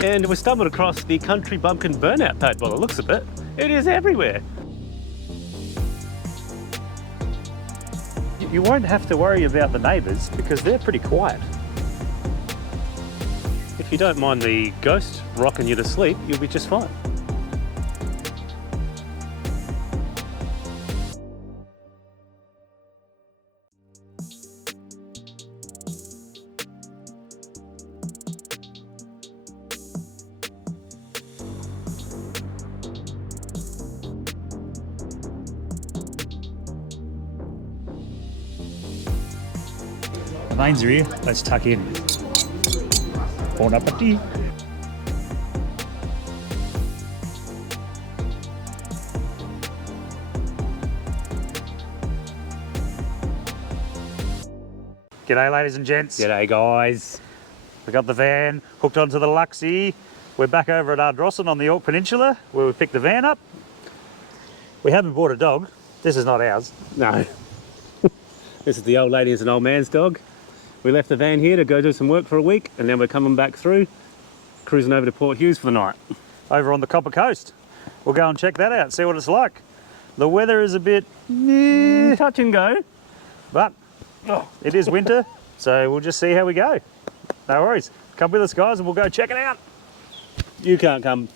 And we stumbled across the country bumpkin burnout pad by the looks of it. It is everywhere. You won't have to worry about the neighbours because they're pretty quiet. If you don't mind the ghost rocking you to sleep, you'll be just fine. The mains are here, let's tuck in. Bon appetit. G'day ladies and gents. G'day guys. We got the van hooked onto the Luxie. We're back over at Ardrossan on the York Peninsula where we picked the van up. We haven't bought a dog. This is not ours. No. This is the old lady's and old man's dog. We left the van here to go do some work for a week and then we're coming back through, cruising over to Port Hughes for the night. Over on the Copper Coast. We'll go and check that out, see what it's like. The weather is a bit Touch and go. but it is winter, so we'll just see how we go. No worries. Come with us guys and we'll go check it out. You can't come.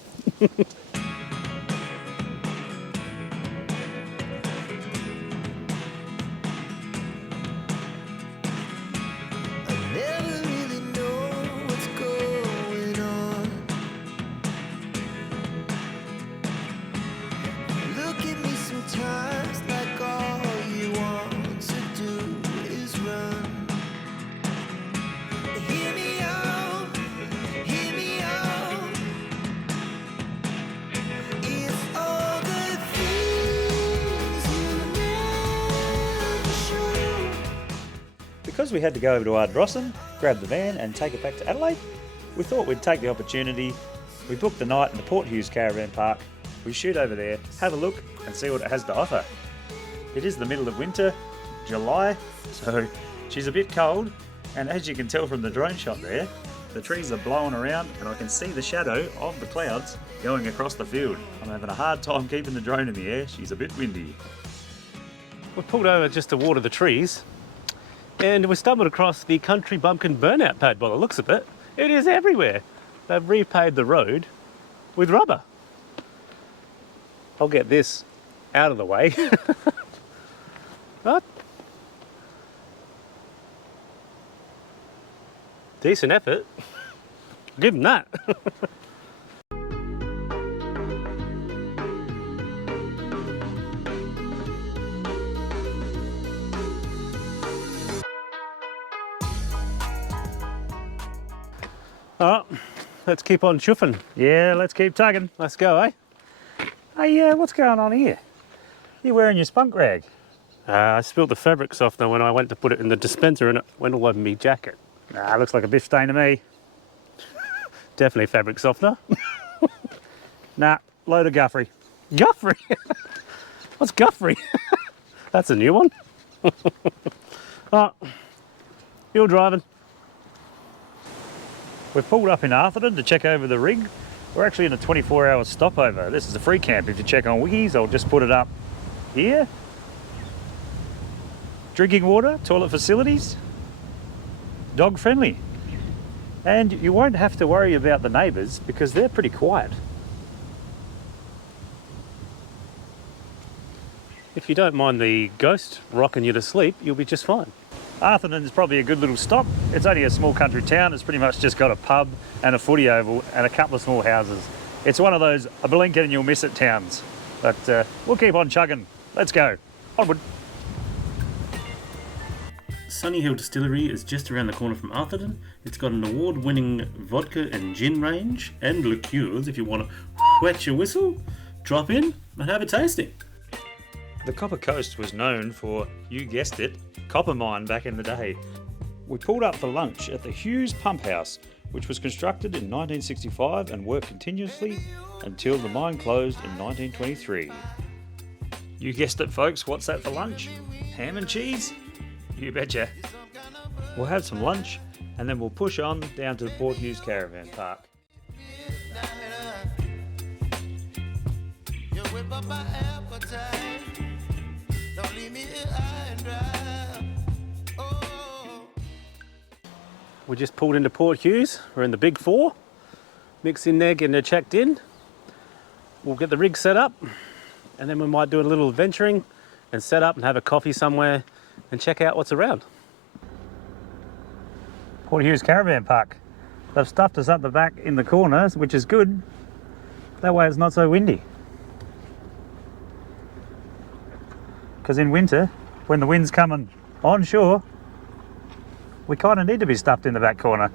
Because we had to go over to Ardrossan, grab the van and take it back to Adelaide, we thought we'd take the opportunity. We booked the night in the Port Hughes caravan park. We shoot over there, have a look and see what it has to offer. It is the middle of winter, July, so she's a bit cold, and as you can tell from the drone shot there, the trees are blowing around and I can see the shadow of the clouds going across the field. I'm having a hard time keeping the drone in the air, she's a bit windy. We pulled over just to water the trees and we stumbled across the country bumpkin burnout pad by the looks of it. It is everywhere. They've repaved the road with rubber. I'll get this out of the way. But decent effort. Give them that. Alright, let's keep on chuffing. Yeah, let's keep tugging. Let's go, eh? Hey, what's going on here? You're wearing your spunk rag. I spilled the fabric softener when I went to put it in the dispenser and it went all over me jacket. Nah, looks like a biff stain to me. Definitely fabric softener. Nah, load of Guthrie. Guthrie? What's Guthrie? That's a new one. Oh, you're driving. We've pulled up in Arthurton to check over the rig. We're actually in a 24-hour stopover. This is a free camp. If you check on Wikis, I'll just put it up here. Drinking water, toilet facilities, dog friendly. And you won't have to worry about the neighbours because they're pretty quiet. If you don't mind the ghost rocking you to sleep, you'll be just fine. Arthurton is probably a good little stop. It's only a small country town. It's pretty much just got a pub and a footy oval and a couple of small houses. It's one of those a blink and you'll miss it towns. But we'll keep on chugging. Let's go. Onward. Sunny Hill Distillery is just around the corner from Arthurton. It's got an award-winning vodka and gin range and liqueurs. If you want to wet your whistle, drop in and have a tasting. The Copper Coast was known for, you guessed it, copper mine back in the day. We pulled up for lunch at the Hughes Pump House, which was constructed in 1965 and worked continuously until the mine closed in 1923. You guessed it folks, what's that for lunch? Ham and cheese? You betcha. We'll have some lunch and then we'll push on down to the Port Hughes Caravan Park. up my appetite. Don't leave me here high and dry. Oh. We just pulled into Port Hughes. We're in the Big Four. Mick's in there getting her checked in. We'll get the rig set up and then we might do a little adventuring and set up and have a coffee somewhere and check out what's around. Port Hughes Caravan Park. They've stuffed us up the back in the corners, which is good. That way it's not so windy. Because in winter, when the wind's coming onshore, we kind of need to be stuffed in the back corner.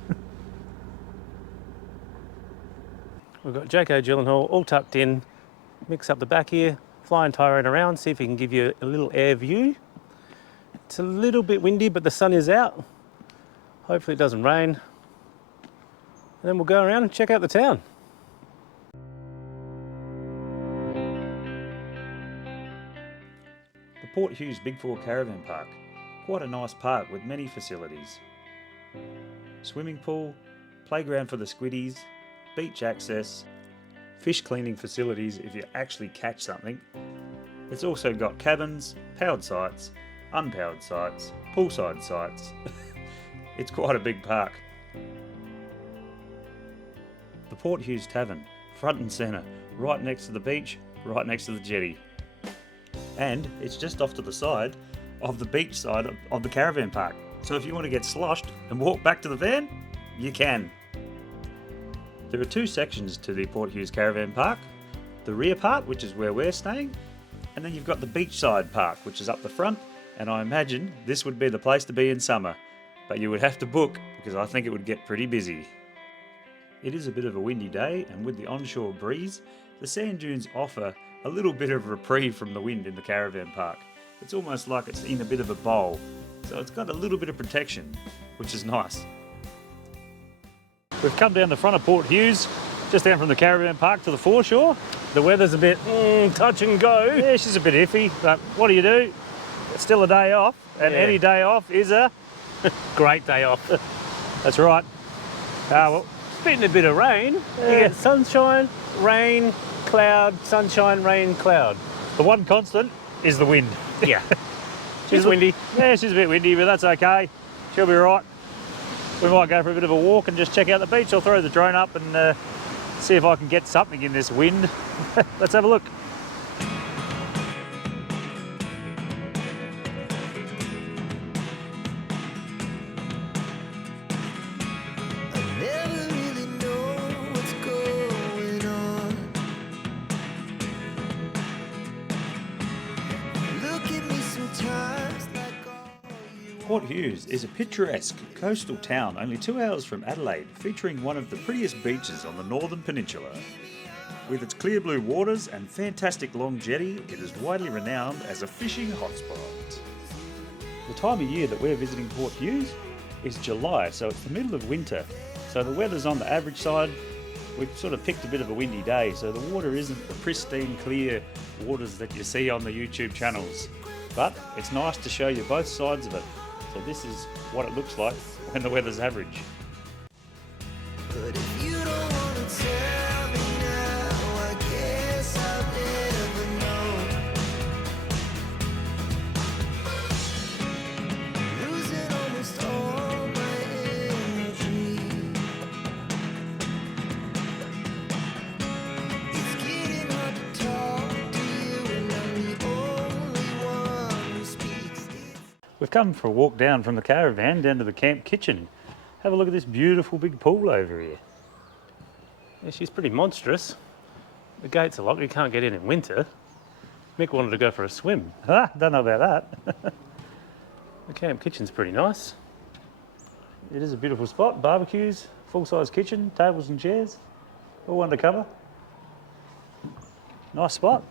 We've got Jacko Gyllenhaal all tucked in, Mick's up the back here, flying Tyrone around, see if he can give you a little air view. It's a little bit windy, but the sun is out. Hopefully it doesn't rain. And then we'll go around and check out the town. The Port Hughes Big Four Caravan Park. Quite a nice park with many facilities. Swimming pool, playground for the squiddies, beach access, fish cleaning facilities if you actually catch something. It's also got cabins, powered sites, unpowered sites, poolside sites. It's quite a big park. The Port Hughes Tavern, front and centre, right next to the beach, right next to the jetty. And it's just off to the side of the beach side of the caravan park. So if you want to get sloshed and walk back to the van, you can. There are two sections to the Port Hughes Caravan Park. The rear part, which is where we're staying, and then you've got the beachside park, which is up the front, and I imagine this would be the place to be in summer. But you would have to book because I think it would get pretty busy. It is a bit of a windy day, and with the onshore breeze, the sand dunes offer a little bit of reprieve from the wind in the caravan park. It's almost like it's in a bit of a bowl, so it's got a little bit of protection, which is nice. We've come down the front of Port Hughes, just down from the caravan park to the foreshore. The weather's a bit touch and go. Yeah, she's a bit iffy, but what do? It's still a day off, and Yeah. any day off is a... Great day off. That's right. Well, Been a bit of rain. You get sunshine, rain, cloud, sunshine, rain, cloud. the one constant is the wind. Yeah. She's windy. Yeah, she's a bit windy, but that's okay. She'll be right. We might go for a bit of a walk and just check out the beach. I'll throw the drone up and see if I can get something in this wind. Let's have a look. I never really know what's going on. Look at me sometimes like all you Port Hughes is a picturesque coastal town only 2 hours from Adelaide, featuring one of the prettiest beaches on the northern peninsula. With its clear blue waters and fantastic long jetty, it is widely renowned as a fishing hotspot. The time of year that we're visiting Port Hughes is July, so it's the middle of winter. So the weather's on the average side. We've sort of picked a bit of a windy day, so the water isn't the pristine, clear waters that you see on the YouTube channels. But it's nice to show you both sides of it. So this is what it looks like when the weather's average. But if you don't want to tell me now, I guess I'll never know. Losing almost all my energy. It's getting hard to talk to you, and I'm the only one who speaks. We've come for a walk down from the caravan down to the camp kitchen. Have a look at this beautiful big pool over here. Yeah, she's pretty monstrous. The gates are locked, you can't get in winter. Mick wanted to go for a swim. Ah, don't know about that. The camp kitchen's pretty nice. It is a beautiful spot. Barbecues, full-size kitchen, tables and chairs, all undercover. Nice spot.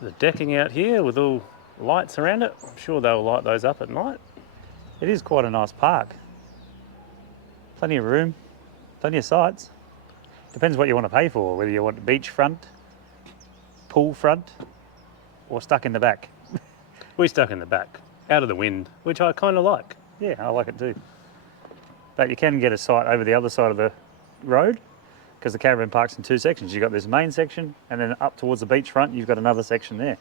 The decking out here with all lights around it. I'm sure they'll light those up at night. It is quite a nice park. Plenty of room, plenty of sites. Depends what you want to pay for, whether you want beach front, pool front, or stuck in the back. We're stuck in the back, out of the wind, which I kind of like. Yeah, I like it too. But you can get a site over the other side of the road, because the caravan park's in two sections. You've got this main section, and then up towards the beachfront, you've got another section there.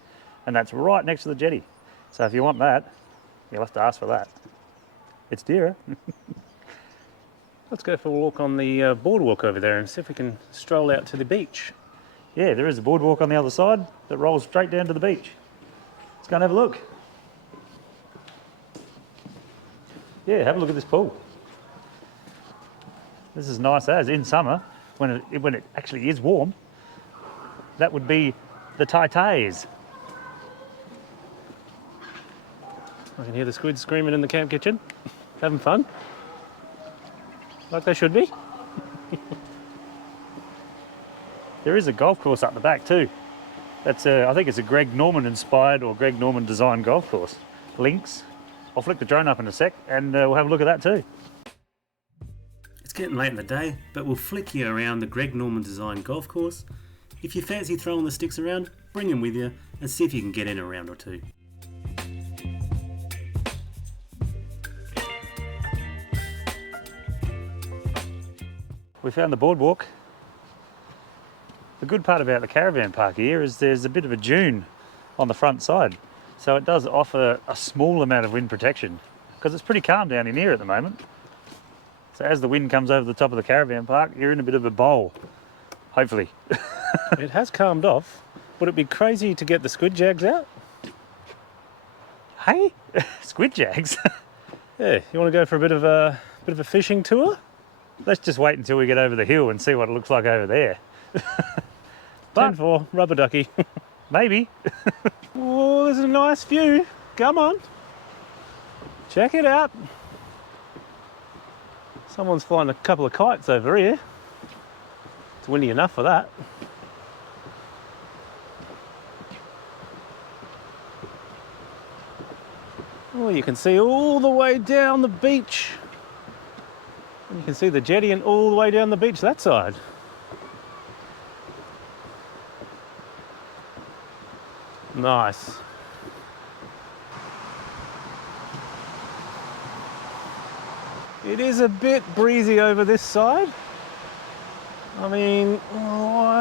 And that's right next to the jetty. So if you want that, you'll have to ask for that. It's dearer. Let's go for a walk on the boardwalk over there and see if we can stroll out to the beach. Yeah, there is a boardwalk on the other side that rolls straight down to the beach. Let's go and have a look. Yeah, have a look at this pool. This is nice as in summer, when it actually is warm. That would be the Tai-Tais. I can hear the squids screaming in the camp kitchen, having fun, like they should be. There is a golf course up the back too. That's I think it's a Greg Norman inspired or Greg Norman designed golf course. Links. I'll flick the drone up in a sec and we'll have a look at that too. It's getting late in the day, but we'll flick you around the Greg Norman designed golf course. If you fancy throwing the sticks around, bring them with you and see if you can get in a round or two. We found the boardwalk. The good part about the caravan park here is there's a bit of a dune on the front side. So it does offer a small amount of wind protection because it's pretty calm down in here at the moment. So as the wind comes over the top of the caravan park, you're in a bit of a bowl, hopefully. It has calmed off. Would it be crazy to get the squid jags out? Hey, squid jags. Yeah, you want to go for a bit of a fishing tour? Let's just wait until we get over the hill and see what it looks like over there. But 10-4, rubber ducky. maybe. Oh, there's a nice view. Come on. Check it out. Someone's flying a couple of kites over here. It's windy enough for that. Oh, you can see all the way down the beach. And you can see the jetty and all the way down the beach that side. Nice. It is a bit breezy over this side. I mean,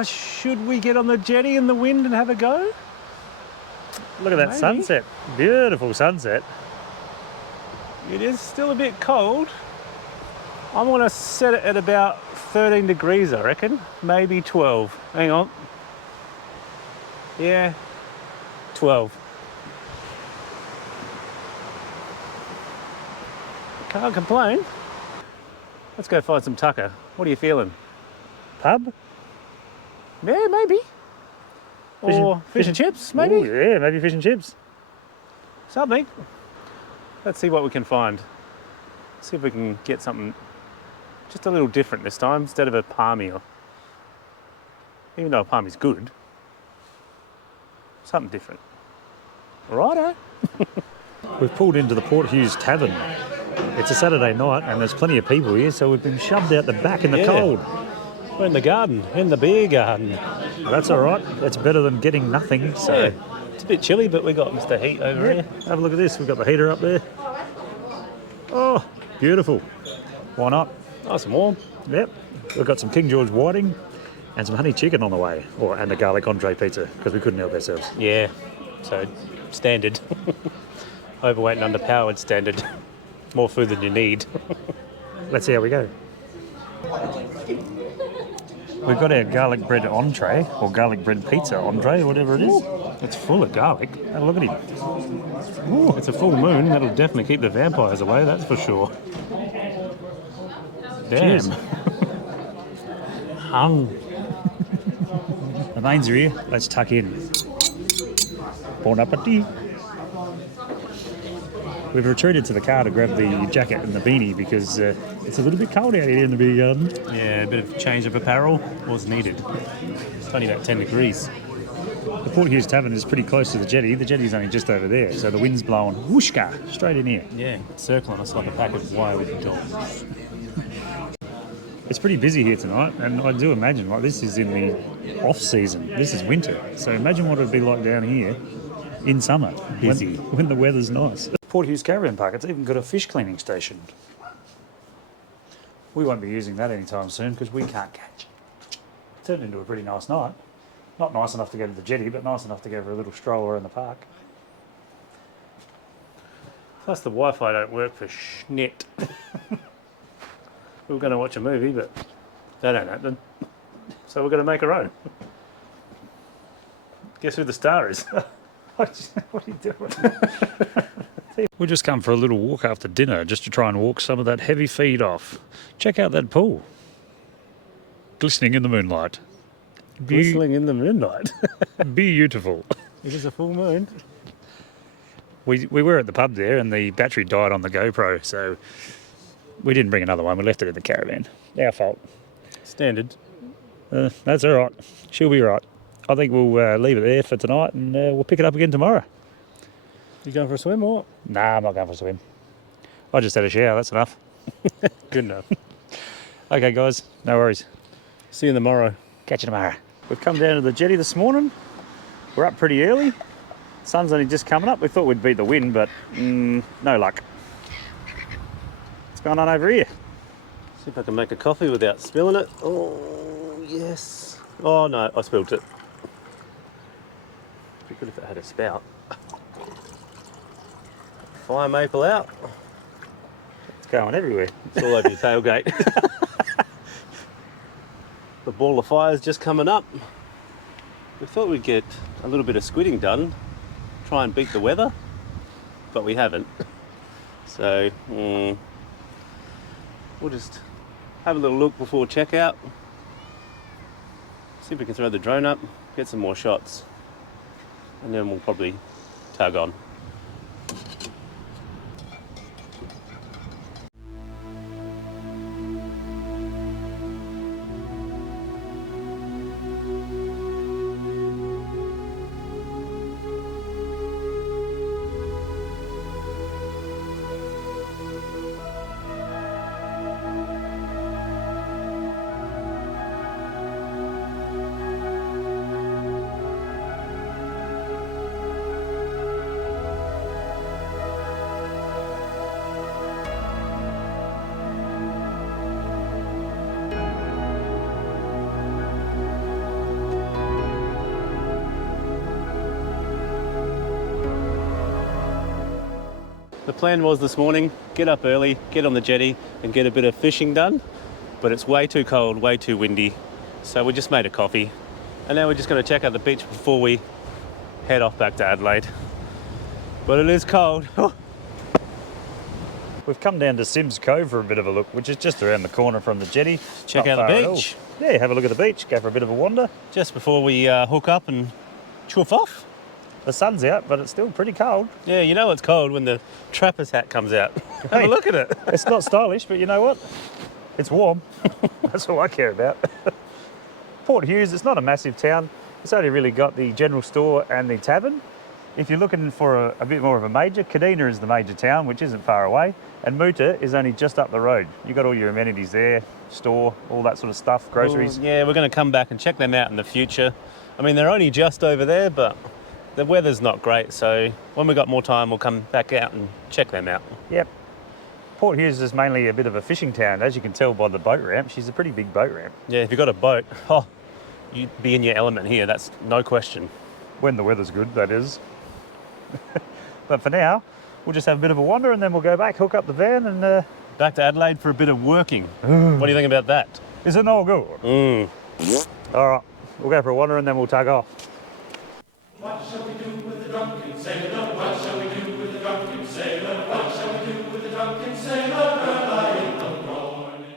should we get on the jetty in the wind and have a go? Look at that sunset. Beautiful sunset. It is still a bit cold. I'm going to set it at about 13 degrees, I reckon. Maybe 12. Hang on. Yeah, 12. Can't complain. Let's go find some tucker. What are you feeling? Pub? Yeah, maybe. Or fish and chips, maybe? Ooh, yeah, maybe fish and chips. Something. Let's see what we can find. See if we can get something just a little different this time instead of a palmy. Even though a palmy's good. Something different. Righto. We've pulled into the Port Hughes Tavern. It's a Saturday night and there's plenty of people here, so we've been shoved out the back in the cold. We're in the garden, in the beer garden. Well, that's all right. That's better than getting nothing. So Yeah, it's a bit chilly, but we got Mr. Heat over here. have a look at this. We've got the heater up there. Oh, beautiful. Why not? Nice and warm. Yep. We've got some King George whiting and some honey chicken on the way, and a garlic entree pizza because we couldn't help ourselves. Yeah, so standard. Overweight and underpowered standard. More food than you need. Let's see how we go. We've got our garlic bread entree, or garlic bread pizza entree, or whatever it is. It's full of garlic. Have a look at him. Ooh, it's a full moon. That'll definitely keep the vampires away, that's for sure. Damn. Cheers. Hung. The mains are here. Let's tuck in. Bon appetit. We've retreated to the car to grab the jacket and the beanie because it's a little bit cold out here in the beer garden. Yeah, a bit of change of apparel was needed. It's only about 10 degrees. The Port Hughes Tavern is pretty close to the jetty. The jetty's only just over there, so the wind's blowing whooshka straight in here. Yeah, circling us like a pack of wild dogs. It's pretty busy here tonight, and I do imagine like this is in the off season. This is winter, so imagine what it would be like down here in summer, Busy. when the weather's nice. Port Hughes Caravan Park, it's even got a fish cleaning station. We won't be using that anytime soon because we can't catch. turned into a pretty nice night. Not nice enough to go to the jetty, but nice enough to go for a little stroll around the park. Plus the Wi-Fi don't work for schnit. We were going to watch a movie, but that ain't happening. So we're going to make our own. Guess who the star is? What are you doing? We just come for a little walk after dinner just to try and walk some of that heavy feed off. Check out that pool. Glistening in the moonlight. Whistling in the moonlight. Beautiful. It is a full moon. We were at the pub there and the battery died on the GoPro, so we didn't bring another one. We left it in the caravan. Our fault. Standard. That's all right. She'll be right. I think we'll leave it there for tonight and we'll pick it up again tomorrow. You going for a swim or what? Nah, I'm not going for a swim. I just had a shower, that's enough. Good enough. Okay, guys, no worries. See you tomorrow. Catch you tomorrow. We've come down to the jetty this morning. We're up pretty early. Sun's only just coming up. We thought we'd beat the wind, but no luck. What's going on over here? See if I can make a coffee without spilling it. Oh, yes. Oh, no, I spilled it. Be good if it had a spout. Fire maple out. It's going everywhere. It's all over your tailgate. The ball of fire's just coming up. We thought we'd get a little bit of squidding done, try and beat the weather, but we haven't. So we'll just have a little look before checkout, see if we can throw the drone up, get some more shots, and then we'll probably tug on. The plan was this morning, get up early, get on the jetty and get a bit of fishing done, but it's way too cold, way too windy, so we just made a coffee and now we're just going to check out the beach before we head off back to Adelaide. But it is cold. We've come down to Sims Cove for a bit of a look, which is just around the corner from the jetty. Check Not out the far at all. beach. Yeah, have a look at the beach, go for a bit of a wander. Just before we hook up and chuff off. The sun's out, but it's still pretty cold. Yeah, you know it's cold when the trapper's hat comes out. Have Hey. a look at it. It's not stylish, but you know what? It's warm. That's all I care about. Port Hughes, it's not a massive town. It's only really got the general store and the tavern. If you're looking for a bit more of a major, Kadina is the major town, which isn't far away, and Muta is only just up the road. You've got all your amenities there, store, all that sort of stuff, groceries. Well, yeah, we're going to come back and check them out in the future. I mean, they're only just over there, but the weather's not great, so when we've got more time, we'll come back out and check them out. Yep. Port Hughes is mainly a bit of a fishing town, as you can tell by the boat ramp. She's a pretty big boat ramp. Yeah, if you've got a boat, you'd be in your element here, that's no question. When the weather's good, that is. But for now, we'll just have a bit of a wander and then we'll go back, hook up the van and... Back to Adelaide for a bit of working. What do you think about that? Is it all good? All right, we'll go for a wander and then we'll tug off. What shall we do with the drunken sailor? What shall we do with the drunken sailor? What shall we do with the drunken sailor early in the morning?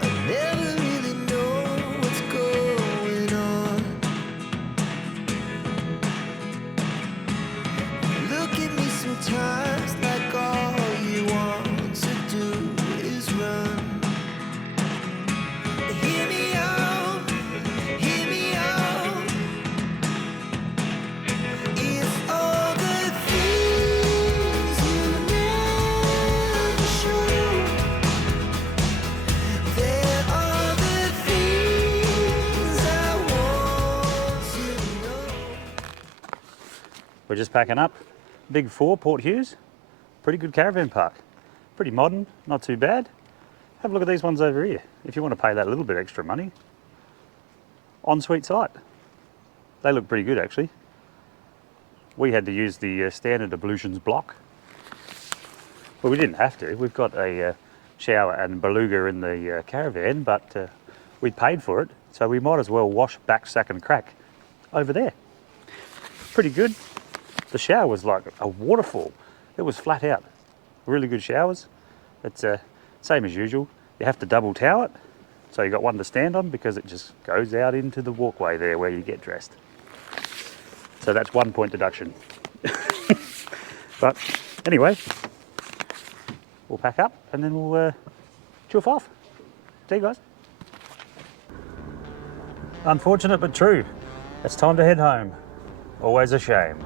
I never really know what's going on. Look at me sometimes like all you want to do is run. Hear me out, hear me out. It's all the things you never show. There are the things I want to know. We're just packing up. Big 4, Port Hughes. Pretty good caravan park. Pretty modern, not too bad. Have a look at these ones over here, if you want to pay that little bit extra money. Ensuite site. They look pretty good actually. We had to use the standard ablutions block. Well, we didn't have to. We've got a shower and beluga in the caravan, but we paid for it, so we might as well wash, back, sack and crack over there. Pretty good. The shower was like a waterfall. It was flat out. Really good showers. It's same as usual. You have to double towel it, so you got one to stand on because it just goes out into the walkway there where you get dressed. So that's 1 point deduction. But anyway, we'll pack up and then we'll chuff off. See you guys. Unfortunate but true. It's time to head home. Always a shame.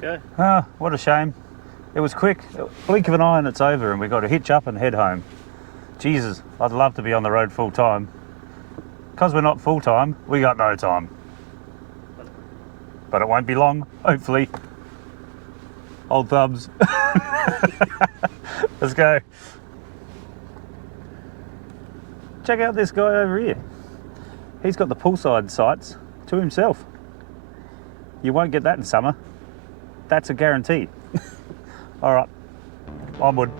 Let's go. Ah, what a shame. It was quick. Blink of an eye and it's over and we've got to hitch up and head home. Jesus, I'd love to be on the road full time. Because we're not full time, we got no time. But it won't be long, hopefully. Old thumbs. Let's go. Check out this guy over here. He's got the poolside sites to himself. You won't get that in summer. That's a guarantee. All right, onward.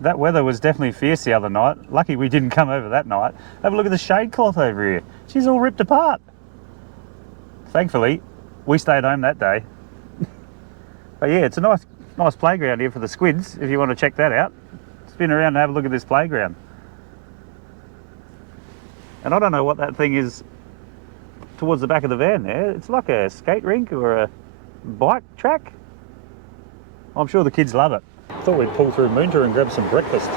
That weather was definitely fierce the other night. Lucky we didn't come over that night. Have a look at the shade cloth over here. She's all ripped apart. Thankfully, we stayed home that day. But yeah, it's a nice playground here for the squids, if you want to check that out. Spin around and have a look at this playground. And I don't know what that thing is towards the back of the van there. It's like a skate rink or a bike track. I'm sure the kids love it. Thought we'd pull through Moonta and grab some breakfast.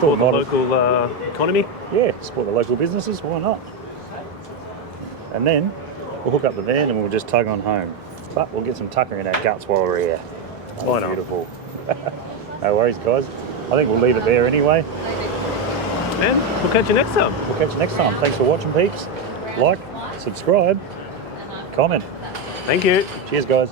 For the local economy. Yeah, support the local businesses, why not? And then we'll hook up the van and we'll just tug on home. But we'll get some tucker in our guts while we're here. Why not? Beautiful. No worries, guys. I think we'll leave it there anyway. And we'll catch you next time. We'll catch you next time. Thanks for watching, peeps. Like, subscribe, comment. Thank you. Cheers, guys.